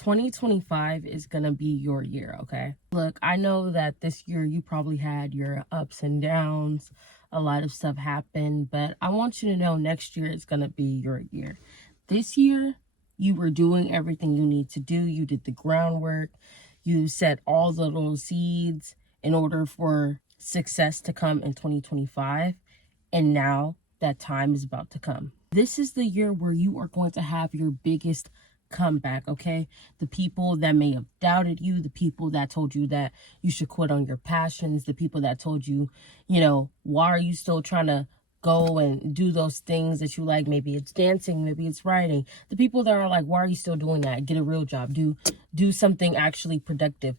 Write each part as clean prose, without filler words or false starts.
2025 is going to be your year, okay? Look, I know that this year you probably had your ups and downs. A lot of stuff happened, but I want you to know next year is going to be your year. This year, you were doing everything you need to do. You did the groundwork. You set all the little seeds in order for success to come in 2025. And now that time is about to come. This is the year where you are going to have your biggest comeback, okay? The people that may have doubted you, the people that told you that you should quit on your passions, the people that told you, why are you still trying to go and do those things that you like? Maybe it's dancing, maybe it's writing. The people that are like, why are you still doing that? Get a real job. Do something actually productive.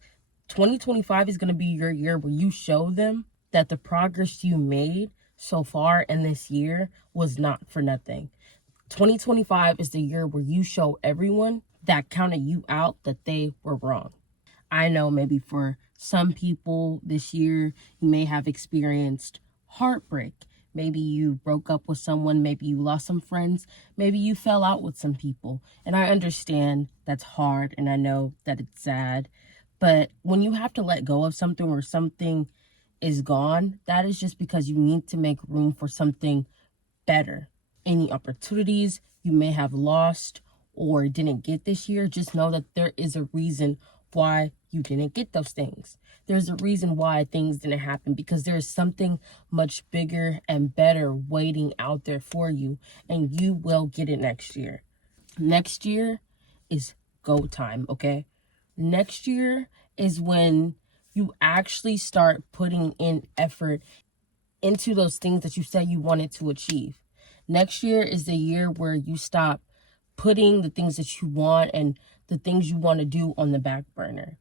2025 is going to be your year where you show them that the progress you made so far in this year was not for nothing. 2025 is the year where you show everyone that counted you out that they were wrong. I know maybe for some people this year, you may have experienced heartbreak. Maybe you broke up with someone. Maybe you lost some friends. Maybe you fell out with some people. And I understand that's hard and I know that it's sad. But when you have to let go of something or something is gone, that is just because you need to make room for something better. Any opportunities you may have lost or didn't get this year, just know that there is a reason why you didn't get those things. There's a reason why things didn't happen, because there is something much bigger and better waiting out there for you, and you will get it next year. Next year is go time, okay? Next year is when you actually start putting in effort into those things that you said you wanted to achieve. Next year is the year where you stop putting the things that you want and the things you want to do on the back burner.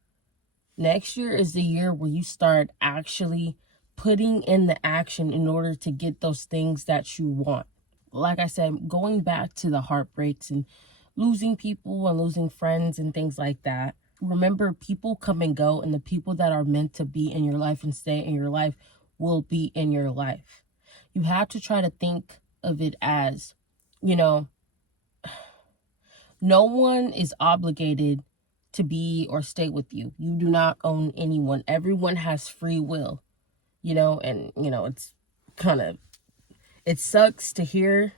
Next year is the year where you start actually putting in the action in order to get those things that you want. Like I said, going back to the heartbreaks and losing people and losing friends and things like that. Remember, people come and go, and the people that are meant to be in your life and stay in your life will be in your life. You have to try to think of it as, no one is obligated to be or stay with you. You do not own anyone. Everyone has free will, and, it sucks to hear.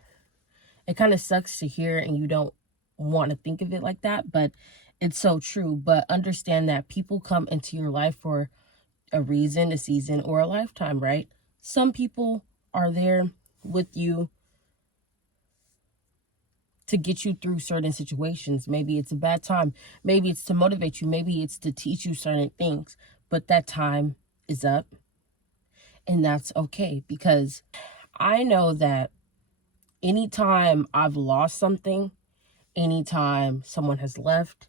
It kind of sucks to hear, and you don't want to think of it like that, but it's so true. But understand that people come into your life for a reason, a season, or a lifetime, right? Some people are there with you to get you through certain situations. Maybe it's a bad time. Maybe it's to motivate you. Maybe it's to teach you certain things. But that time is up. And that's okay, because I know that anytime I've lost something, anytime someone has left,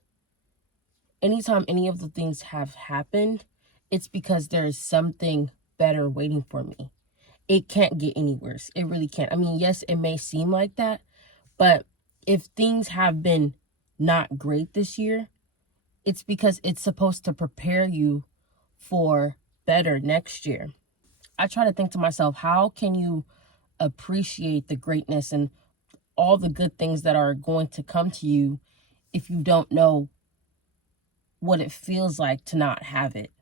anytime any of the things have happened, it's because there is something better waiting for me. It can't get any worse. It really can't. I mean, yes, it may seem like that, but if things have been not great this year, it's because it's supposed to prepare you for better next year. I try to think to myself, how can you appreciate the greatness and all the good things that are going to come to you if you don't know what it feels like to not have it?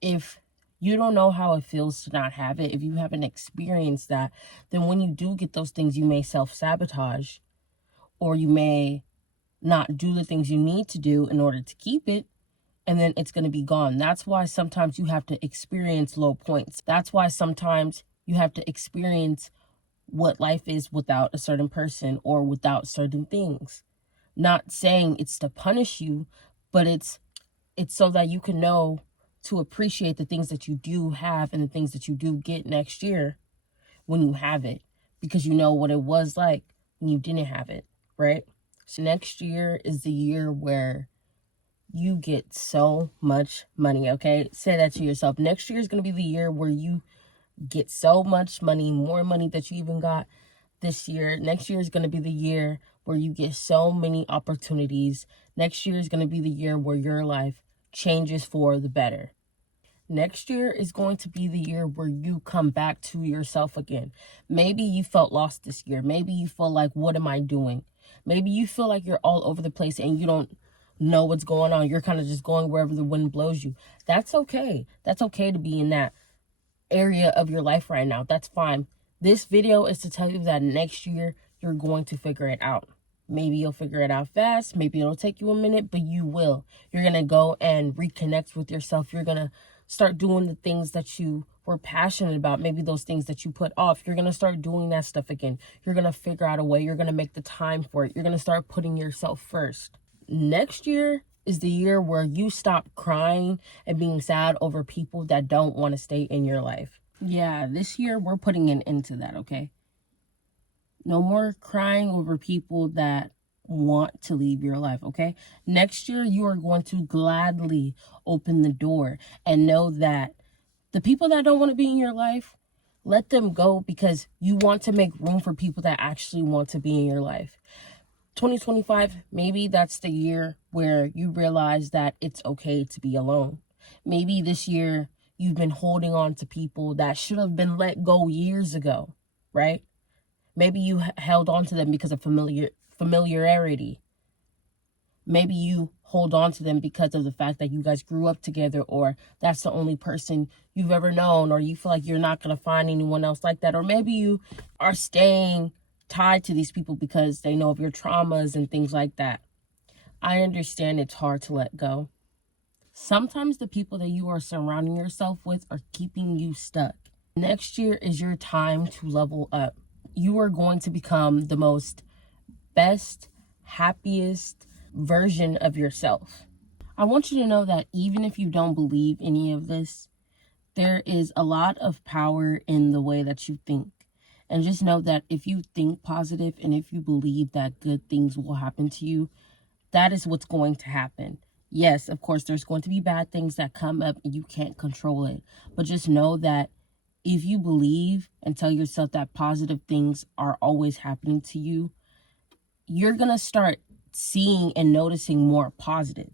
If you don't know how it feels to not have it, if you haven't experienced that, then when you do get those things, you may self-sabotage, or you may not do the things you need to do in order to keep it, and then it's going to be gone. That's why sometimes you have to experience low points. That's why sometimes you have to experience what life is without a certain person or without certain things. Not saying it's to punish you, but it's so that you can know to appreciate the things that you do have and the things that you do get next year when you have it, because you know what it was like when you didn't have it, right? So next year is the year where you get so much money, okay? Say that to yourself. Next year is going to be the year where you get so much money, more money that you even got this year. Next year is going to be the year where you get so many opportunities. Next year is going to be the year where your life changes for the better. Next year is going to be the year where you come back to yourself again. Maybe you felt lost this year. Maybe you feel like, what am I doing? Maybe you feel like you're all over the place and you don't know what's going on. You're kind of just going wherever the wind blows you. That's okay. That's okay to be in that area of your life right now. That's fine. This video is to tell you that next year you're going to figure it out. Maybe you'll figure it out fast. Maybe it'll take you a minute, but you will. You're going to go and reconnect with yourself. You're going to start doing the things that you were passionate about. Maybe those things that you put off. You're going to start doing that stuff again. You're going to figure out a way. You're going to make the time for it. You're going to start putting yourself first. Next year is the year where you stop crying and being sad over people that don't want to stay in your life. Yeah, this year we're putting an end to that, okay? No more crying over people that want to leave your life, okay? Next year, you are going to gladly open the door and know that the people that don't want to be in your life, let them go, because you want to make room for people that actually want to be in your life. 2025, maybe that's the year where you realize that it's okay to be alone. Maybe this year you've been holding on to people that should have been let go years ago, right? Maybe you held on to them because of familiarity. Maybe you hold on to them because of the fact that you guys grew up together, or that's the only person you've ever known, or you feel like you're not going to find anyone else like that. Or maybe you are staying tied to these people because they know of your traumas and things like that. I understand it's hard to let go. Sometimes the people that you are surrounding yourself with are keeping you stuck. Next year is your time to level up. You are going to become the most best, happiest version of yourself. I want you to know that even if you don't believe any of this, there is a lot of power in the way that you think. And just know that if you think positive and if you believe that good things will happen to you, that is what's going to happen. Yes, of course, there's going to be bad things that come up and you can't control it. But just know that if you believe and tell yourself that positive things are always happening to you, you're going to start seeing and noticing more positive.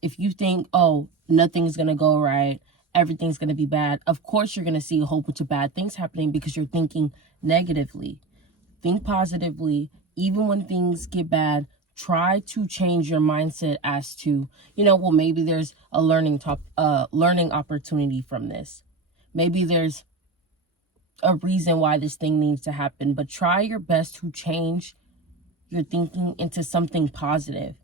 If you think, oh, nothing's going to go right, everything's going to be bad, of course you're going to see a whole bunch of bad things happening because you're thinking negatively. Think positively. Even when things get bad, try to change your mindset as to, well, maybe there's a learning opportunity from this. Maybe there's a reason why this thing needs to happen, but try your best to change your thinking into something positive.